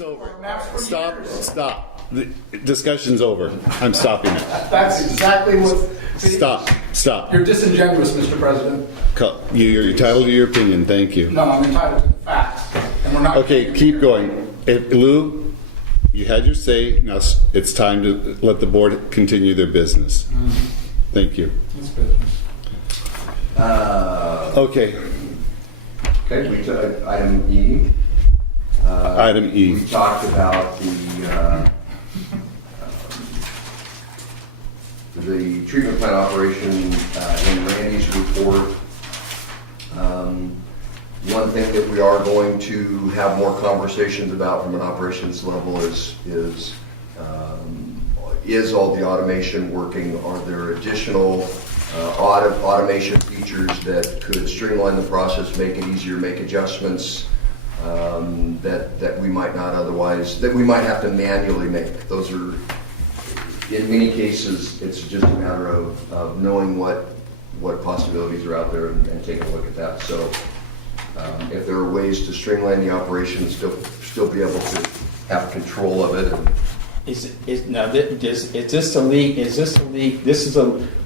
It's over. Stop. The discussion's over. I'm stopping it. That's exactly what... Stop. You're disingenuous, Mr. President. You're entitled to your opinion. Thank you. No, I'm entitled to the facts. And we're not... Okay, keep going. Lou, you had your say. Now it's time to let the board continue their business. Thank you. It's business. Okay. Okay, we took item E. Item E. We talked about the treatment plant operation in Randy's report. One thing that we are going to have more conversations about from an operations level is all the automation working? Are there additional automation features that could streamline the process, make it easier, make adjustments that we might not otherwise, that we might have to manually make? Those are, in many cases, it's just a matter of knowing what possibilities are out there and taking a look at that. So if there are ways to streamline the operation and still be able to have control of it. Is this a leak?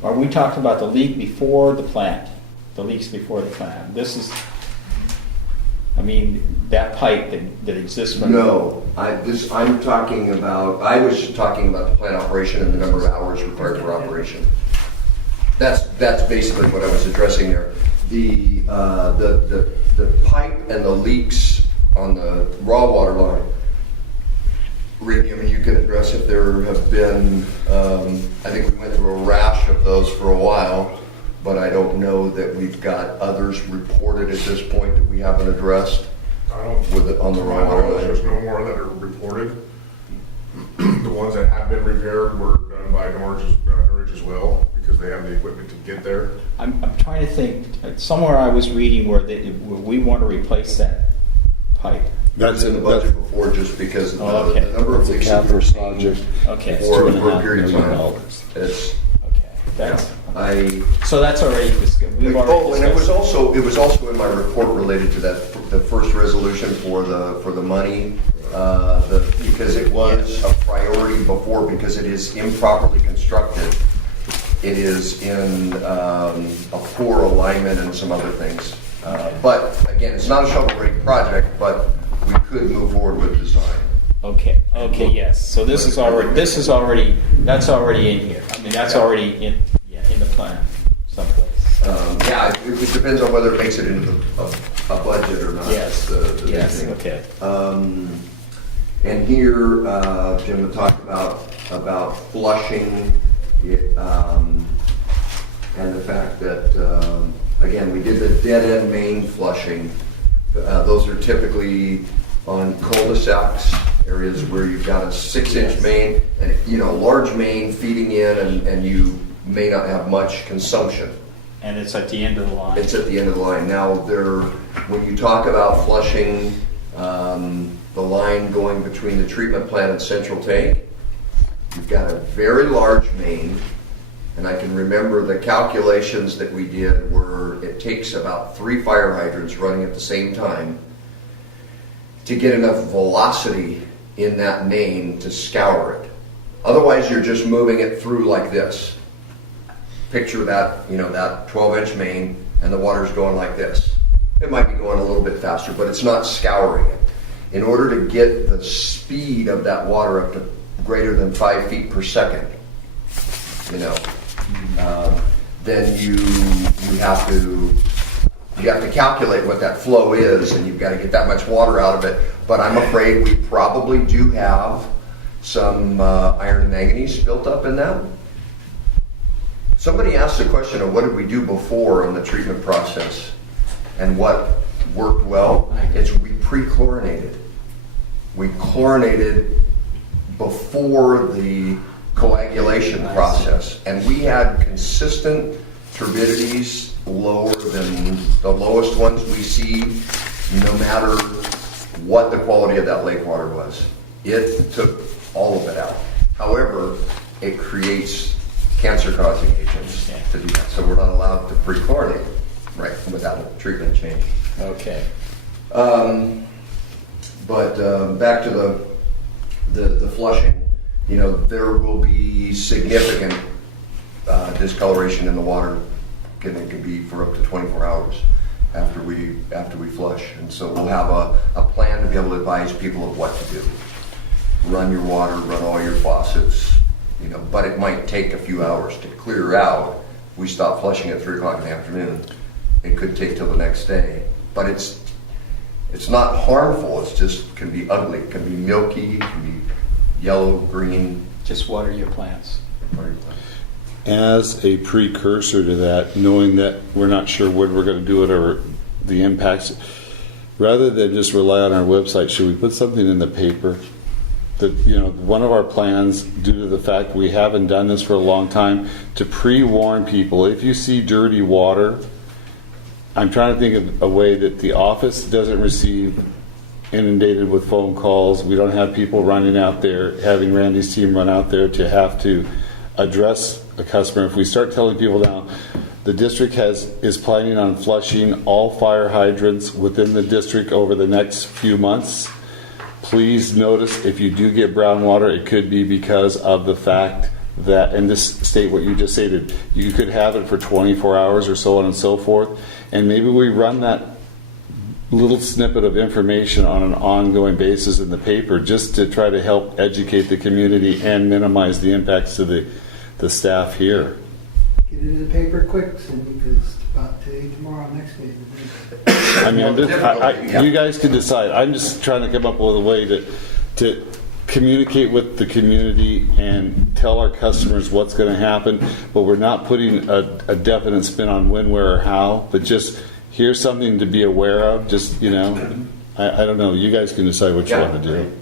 Are we talking about the leak before the plant? The leaks before the plant. That pipe that exists from... No, I was talking about the plant operation and the number of hours required for operation. That's basically what I was addressing there. The pipe and the leaks on the raw water line. Randy, you can address if there have been, I think we went through a rash of those for a while, but I don't know that we've got others reported at this point that we haven't addressed. On the raw water line. There's no more that are reported. The ones that have been repaired were done by Norwich as well, because they have the equipment to get there. I'm trying to think. Somewhere I was reading where we want to replace that pipe. That's in the budget before, just because of the number of leaks capital project. Okay, for a period of time. So that's already discussed. And it was also in my report related to the first resolution for the money, because it was a priority before, because it is improperly constructed. It is in a poor alignment and some other things. But again, it's not a shovel-ready project, but we could move forward with design. Okay, yes. So that's already in here. That's already in the plan someplace. It depends on whether it makes it into a budget or not. Yes. Yes. Okay. And here, Jim would talk about flushing, and the fact that again, we did the dead end main flushing. Those are typically on cul-de-sacs, areas where you've got a 6-inch main and large main feeding in, and you may not have much consumption. And it's at the end of the line. It's at the end of the line. Now, when you talk about flushing the line going between the treatment plant and central tank, you've got a very large main, and I can remember the calculations that we did were it takes about 3 fire hydrants running at the same time to get enough velocity in that main to scour it. Otherwise, you're just moving it through like this. Picture that, that 12-inch main, and the water's going like this. It might be going a little bit faster, but it's not scouring it. In order to get the speed of that water up to greater than 5 feet per second, then you have to calculate what that flow is, and you've got to get that much water out of it. But I'm afraid we probably do have some iron and manganese built up in that. Somebody asked the question of what did we do before in the treatment process and what worked well. It's we pre-chlorinated. We chlorinated before the coagulation process, and we had consistent turbidities lower than the lowest ones we see, no matter what the quality of that lake water was. It took all of it out. However, it creates cancer-causing agents to do that, so we're not allowed to pre-chlorinate, right, without a treatment change. Okay. But back to the flushing, you know, there will be significant discoloration in the water. It can be for up to 24 hours after we flush. And so we'll have a plan to be able to advise people of what to do. Run your water, run all your faucets, you know, but it might take a few hours to clear out. We stop flushing at 3 o'clock in the afternoon. It could take till the next day, but it's not harmful. It's just can be ugly. It can be milky. It can be yellow, green. Just water your plants. As a precursor to that, knowing that we're not sure when we're going to do it or the impacts, rather than just rely on our website, should we put something in the paper? That, you know, one of our plans, due to the fact we haven't done this for a long time, to pre-warn people, if you see dirty water, I'm trying to think of a way that the office doesn't receive inundated with phone calls. We don't have people running out there, having Randy's team run out there to have to address a customer. If we start telling people now, the district is planning on flushing all fire hydrants within the district over the next few months. Please notice if you do get brown water, it could be because of the fact that, and this state what you just stated, you could have it for 24 hours or so on and so forth. And maybe we run that little snippet of information on an ongoing basis in the paper just to try to help educate the community and minimize the impacts to the staff here. Get it in the paper quick, Cindy, because about today, tomorrow, next day. I mean, you guys can decide. I'm just trying to come up with a way to communicate with the community and tell our customers what's going to happen, but we're not putting a definite spin on when, where, or how, but just here's something to be aware of. Just, you know, I don't know. You guys can decide what you want to do.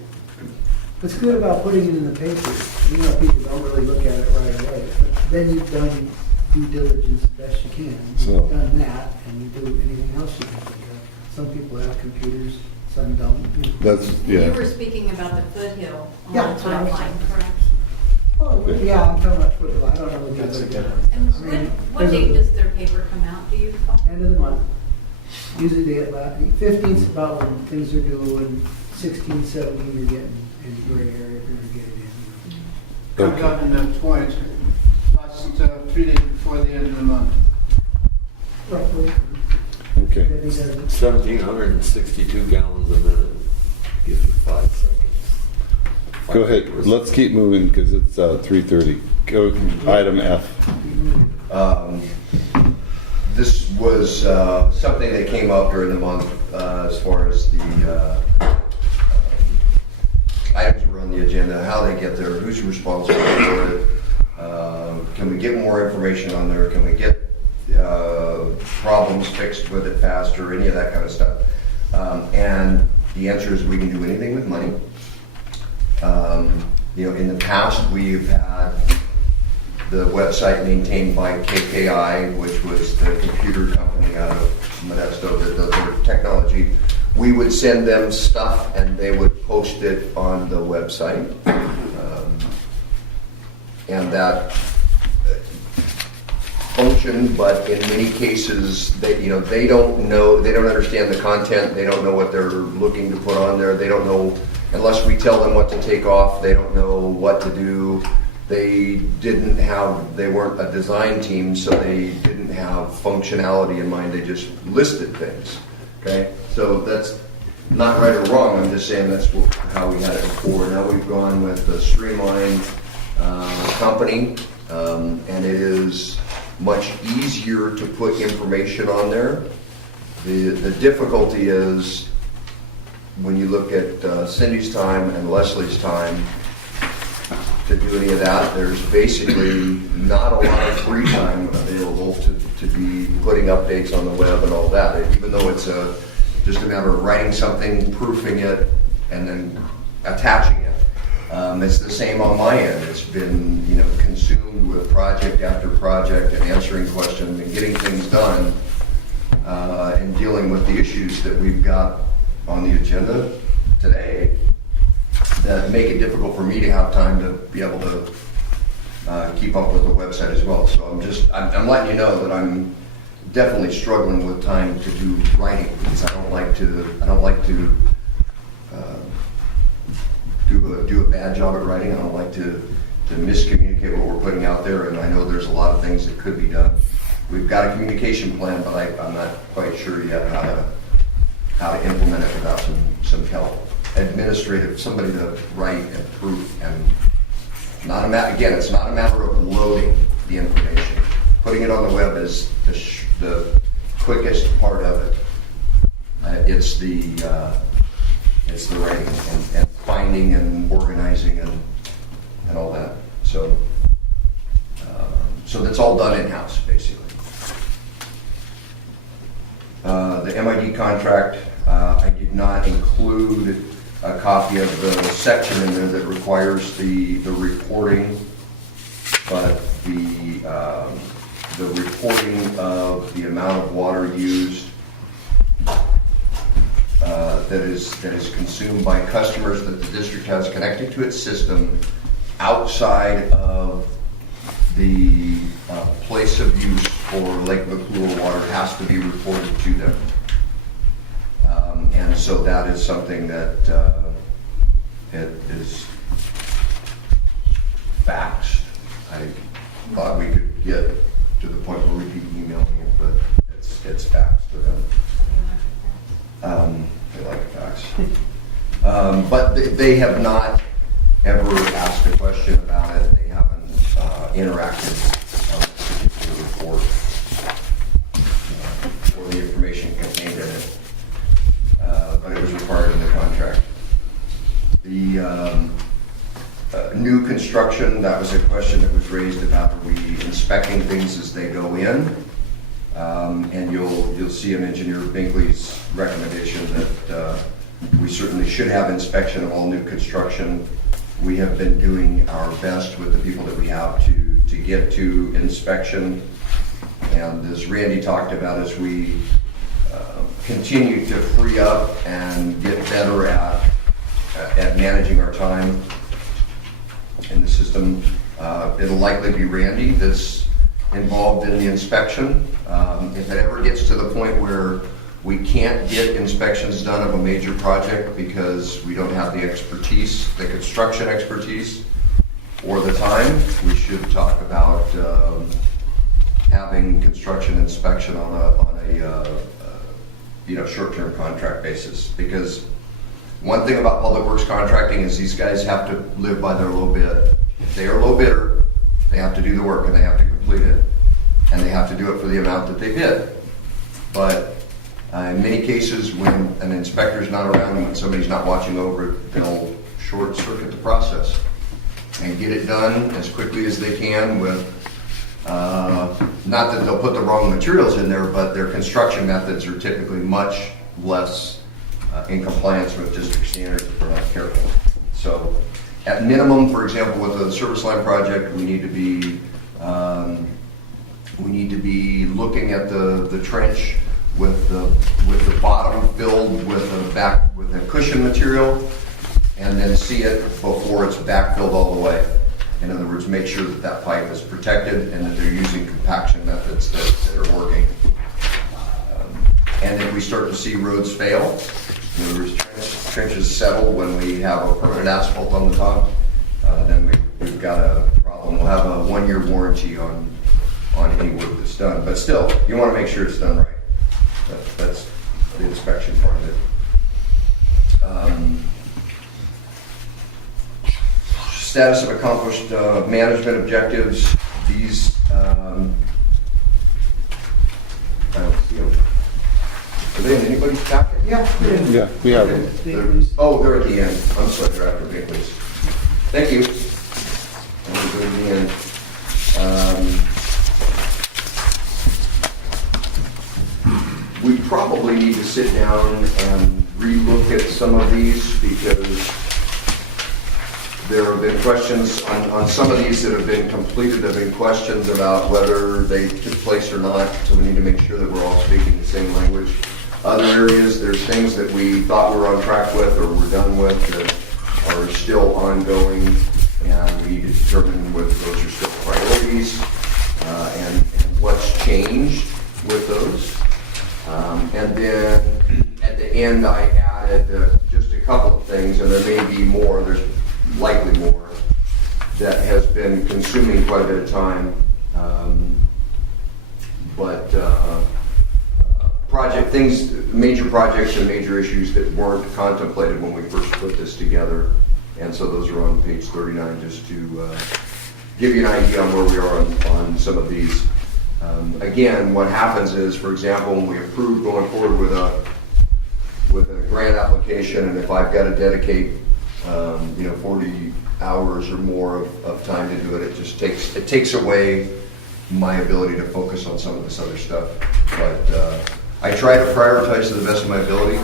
What's good about putting it in the paper, you know, people don't really look at it right away, but then you've done due diligence the best you can. So- You've done that, and you do anything else you can think of. Some people have computers, some don't. That's, You were speaking about the foothill on Yeah, the that's what I was timeline, correct? Well, yeah, I'm talking about football. I don't know what That's you're a looking good at. And I mean, what there's date a- does their paper come out, do you recall? End of the month. Usually they about 15th is about when things are due, and 16, 17 you're getting in the gray area if you're gonna get it in. I've gotten them twice, last 3 days before the end of the month. Roughly. okay. Then he does it. 1,762 gallons a minute. Gives you 5 seconds. Go ahead. Let's keep moving because it's 3:30. Go item F. This was something that came up during the month as far as the items that were on the agenda, how they get there, who's responsible for it. Can we get more information on there? Can we get problems fixed with it faster? Any of that kind of stuff. And the answer is we can do anything with money. You know, in the past we've had the website maintained by KKI, which was the computer company out of Modesto that does their technology. We would send them stuff and they would post it on the website. And that functioned, but in many cases, they don't know, they don't understand the content, they don't know what they're looking to put on there, they don't know, unless we tell them what to take off, they don't know what to do. They weren't a design team, so they didn't have functionality in mind, they just listed things, okay? So that's not right or wrong, I'm just saying that's how we had it before. Now we've gone with the streamlined company, and it is much easier to put information on there. The difficulty is when you look at Cindy's time and Leslie's time to do any of that, there's basically not a lot of free time available to be putting updates on the web and all that, even though it's just a matter of writing something, proofing it, and then attaching it. It's the same on my end. It's been, consumed with project after project and answering questions and getting things done and dealing with the issues that we've got on the agenda today that make it difficult for me to have time to be able to keep up with the website as well. So I'm letting you know that I'm definitely struggling with time to do writing because I don't like to do a bad job at writing. I don't like to miscommunicate what we're putting out there, and I know there's a lot of things that could be done. We've got a communication plan, but I'm not quite sure yet how to implement it without some help. Administrative, somebody to write and proof, and again, it's not a matter of loading the information. Putting it on the web is the quickest part of it. It's the writing and finding and organizing and all that. So that's all done in-house, basically. The MID contract, I did not include a copy of the section in there that requires the reporting, but the reporting of the amount of water used that is consumed by customers that the district has connected to its system outside of the place of use for Lake McClure water has to be reported to them. And so that is something that it is faxed. I thought we could get to the point where we'd be emailing it, but it's faxed to them. They like a fax. But they have not ever asked a question about it. They haven't interacted on a particular report or the information contained in it. But it was required in the contract. The new construction, that was a question that was raised about, are we inspecting things as they go in? And you'll see in Engineer Binkley's recommendation that we certainly should have inspection of all new construction. We have been doing our best with the people that we have to get to inspection. And as Randy talked about, as we continue to free up and get better at managing our time in the system, it'll likely be Randy that's involved in the inspection. If it ever gets to the point where we can't get inspections done of a major project because we don't have the expertise, the construction expertise, or the time, we should talk about having construction inspection on a short-term contract basis. Because one thing about public works contracting is these guys have to live by their low bid. If they are low bidder, they have to do the work and they have to complete it. And they have to do it for the amount that they bid. But in many cases, when an inspector's not around and when somebody's not watching over it, they'll short circuit the process and get it done as quickly as they can with, not that they'll put the wrong materials in there, but their construction methods are typically much less in compliance with district standards if we're not careful. So at minimum, for example, with the service line project, we need to be looking at the trench with the bottom filled with a cushion material, and then see it before it's backfilled all the way. In other words, make sure that pipe is protected and that they're using compaction methods that are working. And if we start to see roads fail, in other words, trenches settle when we have a permanent asphalt on the top, then we've got a problem. We'll have a 1-year warranty on any work that's done. But still, you want to make sure it's done right. That's the inspection part of it. Status of accomplished management objectives. These, I don't see them. Are they in anybody's packet? Yeah. Yeah, we have them. They're at the end. I'm sorry, they're after Binkley's. Thank you. And we'll go to the end. We probably need to sit down and re-look at some of these because there have been questions on some of these that have been completed. There have been questions about whether they took place or not, so we need to make sure that we're all speaking the same language. Other areas, there's things that we thought we were on track with or we're done with that are still ongoing, and we need to determine whether those are still priorities and what's changed with those. And then at the end, I added just a couple of things, and there may be more. There's been consuming quite a bit of time. But major projects and major issues that weren't contemplated when we first put this together. And so those are on page 39, just to give you an idea on where we are on some of these. Again, what happens is, for example, when we approve going forward with a grant application, and if I've got to dedicate 40 hours or more of time to do it, it takes away my ability to focus on some of this other stuff. But I try to prioritize to the best of my ability.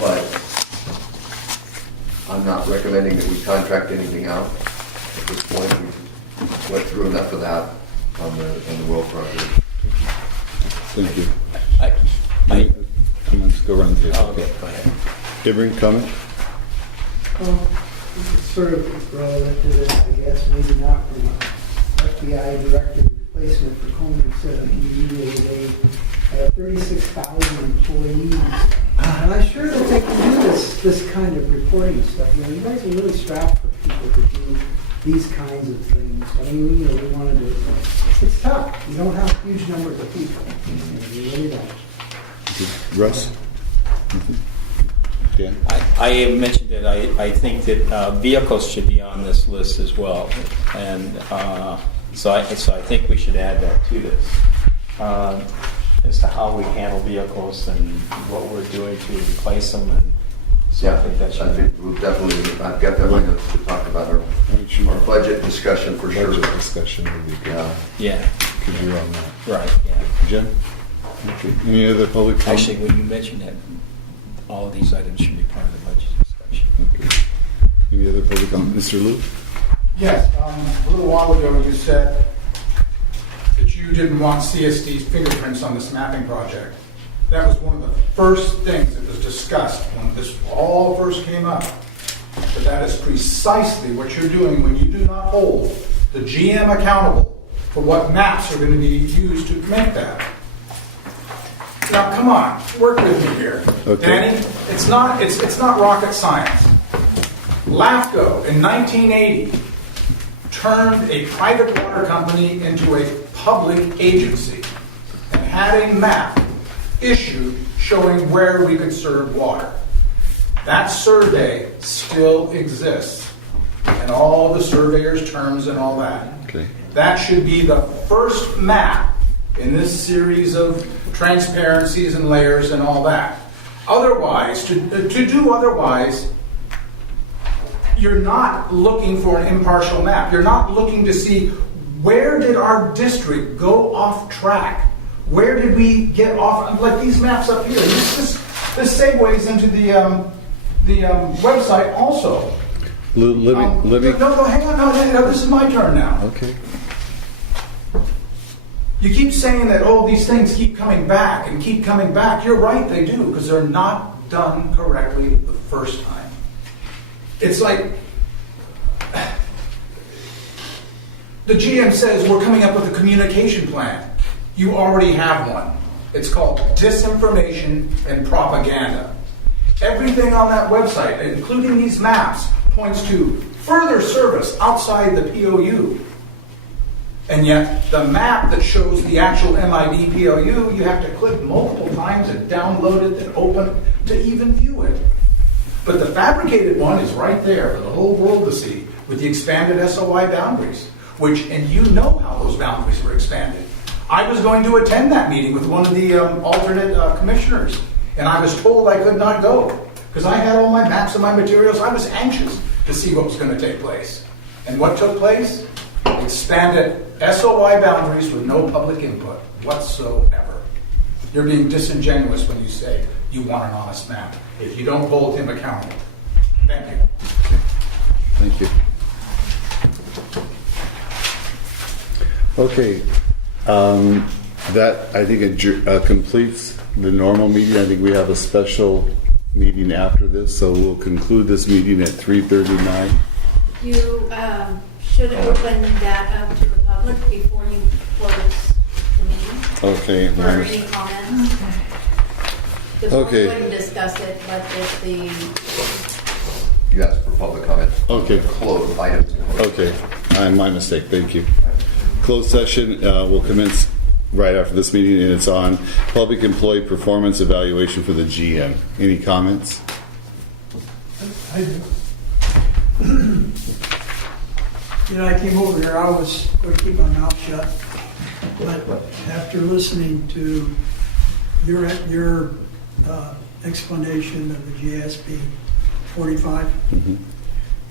But I'm not recommending that we contract anything out at this point. We went through enough of that on the World project. Thank you. I, Let's go around the table. okay, go ahead. Debring, comment? Well, it's sort of relevant to this, I guess, maybe not from a FBI director replacement for Coleman said like immediately they have 36,000 employees. And I'm sure that they can do this kind of reporting stuff. You guys are really strapped for people to do these kinds of things. I mean, we want to do it. It's tough. You don't have huge numbers of people. You really don't. Russ? Dan? I mentioned that I think that vehicles should be on this list as well, and so I think we should add that to this as to how we handle vehicles and what we're doing to replace them. And so I think that should. I think we'll definitely. I've got that lined up to talk about our budget discussion for sure. Budget discussion would be good. Yeah. Because you're on that. Right. Yeah. Jen? Okay. Any other public comment? Actually, when you mentioned that, all of these items should be part of the budget discussion. Okay. Any other public comment? Mr. Luke? Yes, a little while ago you said that you didn't want CSD's fingerprints on this mapping project. That was one of the first things that was discussed when this all first came up. But that is precisely what you're doing when you do not hold the GM accountable for what maps are going to be used to make that. Now, come on, work with me here. Okay. Danny, it's not rocket science. LAFCO in 1980 turned a private water company into a public agency and had a map issued showing where we could serve water. That survey still exists, and all the surveyor's terms and all that. Okay. That should be the first map in this series of transparencies and layers and all that. Otherwise, to do otherwise, you're not looking for an impartial map. You're not looking to see where did our district go off track? Where did we get off? Like these maps up here. This segues into the website also. Living. No, hang on. No, this is my turn now. Okay. You keep saying that all these things keep coming back and keep coming back. You're right, they do, because they're not done correctly the first time. It's like the GM says we're coming up with a communication plan. You already have one. It's called disinformation and propaganda. Everything on that website, including these maps, points to further service outside the POU. And yet, the map that shows the actual MID POU, you have to click multiple times and download it and open to even view it. But the fabricated one is right there for the whole world to see with the expanded SOI boundaries, and you know how those boundaries were expanded. I was going to attend that meeting with one of the alternate commissioners, and I was told I could not go because I had all my maps and my materials. I was anxious to see what was going to take place. And what took place? Expanded SOI boundaries with no public input whatsoever. You're being disingenuous when you say you want an honest map if you don't hold him accountable. Thank you. Thank you. Okay. That, I think, completes the normal meeting. I think we have a special meeting after this, so we'll conclude this meeting at 3:39. You should open that up to the public before you close the meeting. Okay. For any comments. The board Okay. wouldn't discuss it, but if You asked for public comment. Okay. Close, items. Okay, my mistake, thank you. Closed session will commence right after this meeting, and it's on public employee performance evaluation for the GM. Any comments? I do. You know, I came over here, I was going to keep my mouth shut, but after listening to your explanation of the GSP 45,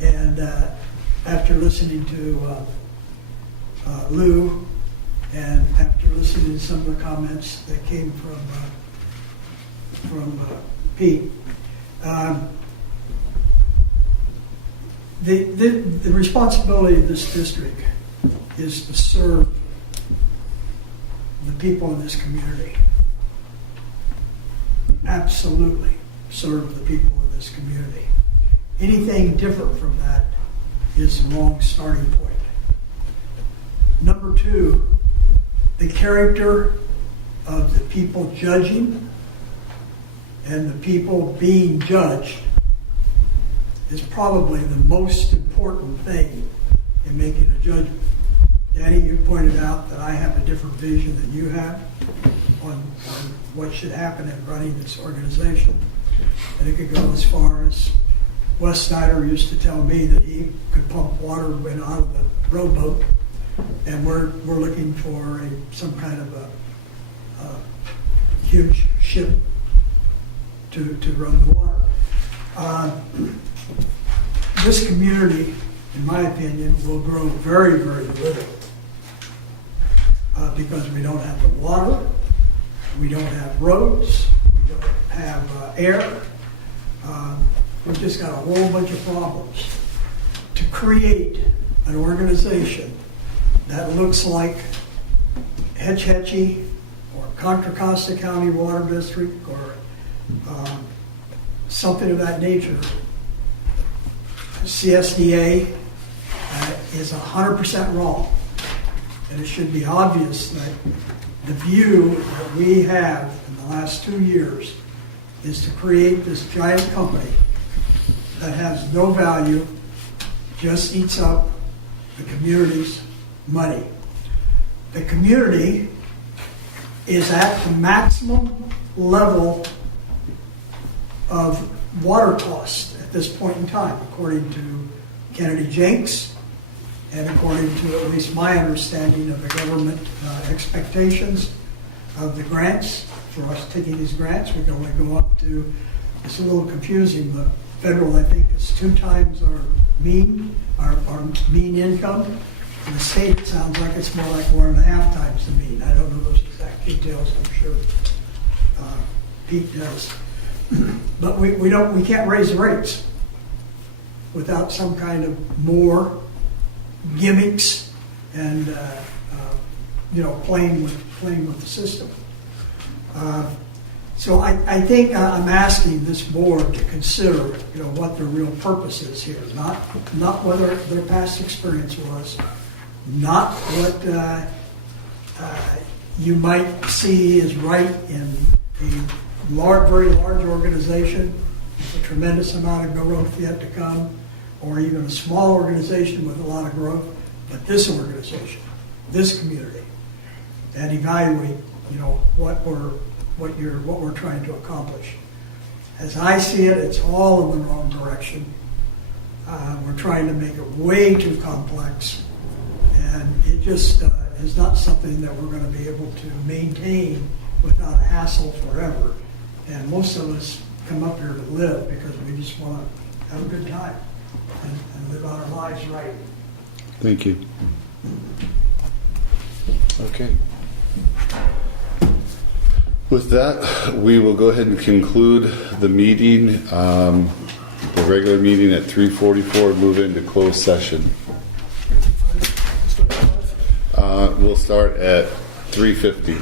and after listening to Lou, and after listening to some of the comments that came from Pete, the responsibility of this district is to serve the people in this community. Absolutely serve the people in this community. Anything different from that is the wrong starting point. Number two, the character of the people judging and the people being judged is probably the most important thing in making a judgment. Danny, you pointed out that I have a different vision than you have on what should happen in running this organization. And it could go as far as Wes Snyder used to tell me that he could pump water out of the rowboat, and we're looking for some kind of a huge ship to run the water. This community, in my opinion, will grow very, very little because we don't have the water, we don't have roads, we don't have air. We've just got a whole bunch of problems. To create an organization that looks like Hetch Hetchy or Contra Costa County Water District or something of that nature, CSDA is 100% wrong. And it should be obvious that the view that we have in the last 2 years is to create this giant company that has no value, just eats up the community's money. The community is at the maximum level of water cost at this point in time, according to Kennedy Jenks, and according to at least my understanding of the government expectations of the grants. For us taking these grants, we can only go up to, it's a little confusing, the federal, I think, is 2 times our mean income. In the state, it sounds like it's more like 1.5 times the mean. I don't know those exact details, I'm sure Pete does. But we can't raise the rates without some kind of more gimmicks and playing with the system. So I think I'm asking this board to consider what their real purpose is here, not whether their past experience was, not what you might see as right in a very large organization with a tremendous amount of growth yet to come, or even a small organization with a lot of growth, but this organization, this community, and evaluate, what we're trying to accomplish. As I see it, it's all in the wrong direction. We're trying to make it way too complex, and it just is not something that we're going to be able to maintain without a hassle forever. And most of us come up here to live because we just want to have a good time and live our lives right. Thank you. Okay. With that, we will go ahead and conclude the meeting, the regular meeting at 3:44, move into closed session. We'll start at 3:50.